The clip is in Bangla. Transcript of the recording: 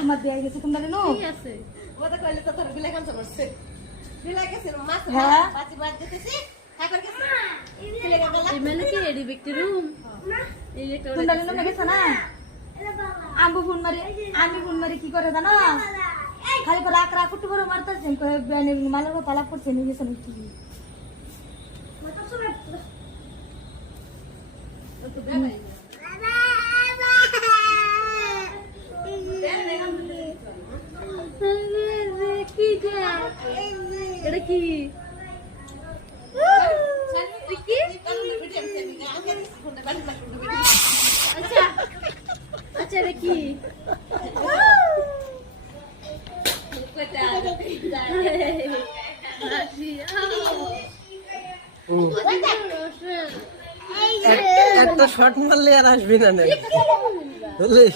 তোমার দেয়া গেছে তোমরা জানো ঠিক আছে ওটা কইলে তো তোর বিলে কাম করছে বিলে গেছে মাছ হ্যাঁ। বাজি বাজ দিতেছি ঠাকুর গেছে বিলে গেল এই মানে কি এডি ব্যক্তি রুম এই যে তোমরা জানো না গেছে না আম্বু ফোন মারি আমি ফোন মারি কি করে জানো খালি করে আকরা কুটু করে মারতেছে কই বেনে মালের কথা লাভ করছে নিয়ে গেছে নাকি তো দেখাই কি যে এটা কি আচ্ছা আচ্ছা এটা কি একটা শট মারলে আর আসবি না বুঝলি